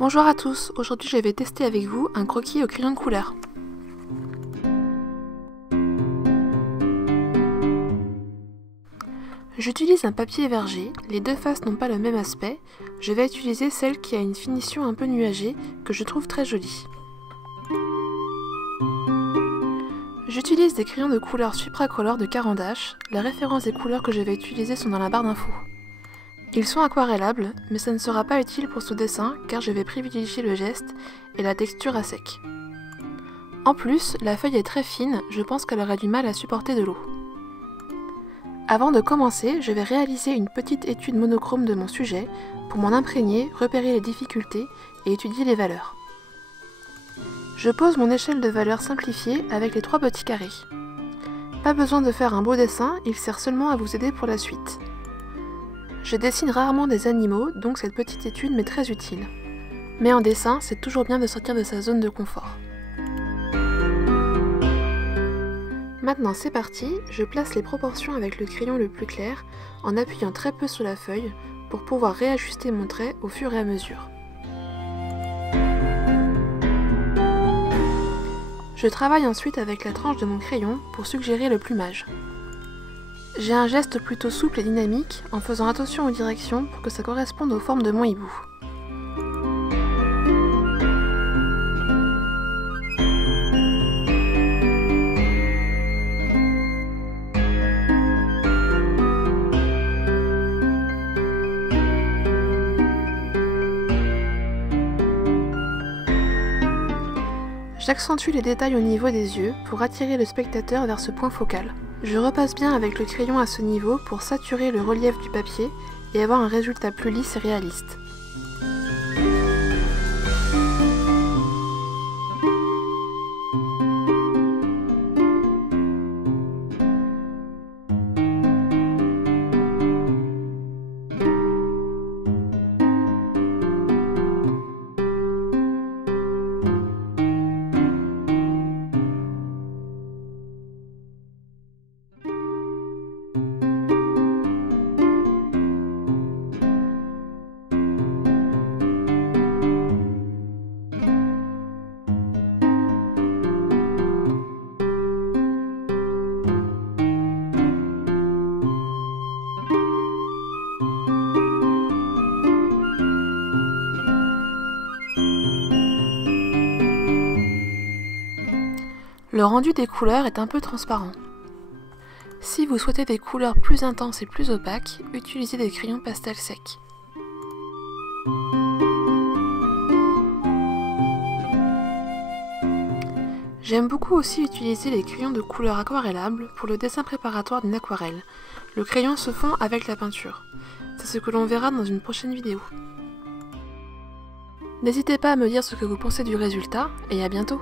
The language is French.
Bonjour à tous, aujourd'hui je vais tester avec vous un croquis au crayon de couleur. J'utilise un papier verger, les deux faces n'ont pas le même aspect, je vais utiliser celle qui a une finition un peu nuagée que je trouve très jolie. J'utilise des crayons de couleur Supracolor de Caran d'Ache, les références des couleurs que je vais utiliser sont dans la barre d'infos. Ils sont aquarellables, mais ça ne sera pas utile pour ce dessin car je vais privilégier le geste et la texture à sec. En plus, la feuille est très fine, je pense qu'elle aura du mal à supporter de l'eau. Avant de commencer, je vais réaliser une petite étude monochrome de mon sujet pour m'en imprégner, repérer les difficultés et étudier les valeurs. Je pose mon échelle de valeurs simplifiée avec les 3 petits carrés. Pas besoin de faire un beau dessin, il sert seulement à vous aider pour la suite. Je dessine rarement des animaux, donc cette petite étude m'est très utile. Mais en dessin, c'est toujours bien de sortir de sa zone de confort. Maintenant c'est parti, je place les proportions avec le crayon le plus clair en appuyant très peu sur la feuille pour pouvoir réajuster mon trait au fur et à mesure. Je travaille ensuite avec la tranche de mon crayon pour suggérer le plumage. J'ai un geste plutôt souple et dynamique en faisant attention aux directions pour que ça corresponde aux formes de mon hibou. J'accentue les détails au niveau des yeux pour attirer le spectateur vers ce point focal. Je repasse bien avec le crayon à ce niveau pour saturer le relief du papier et avoir un résultat plus lisse et réaliste. Le rendu des couleurs est un peu transparent. Si vous souhaitez des couleurs plus intenses et plus opaques, utilisez des crayons pastel secs. J'aime beaucoup aussi utiliser les crayons de couleur aquarellables pour le dessin préparatoire d'une aquarelle. Le crayon se fond avec la peinture. C'est ce que l'on verra dans une prochaine vidéo. N'hésitez pas à me dire ce que vous pensez du résultat et à bientôt!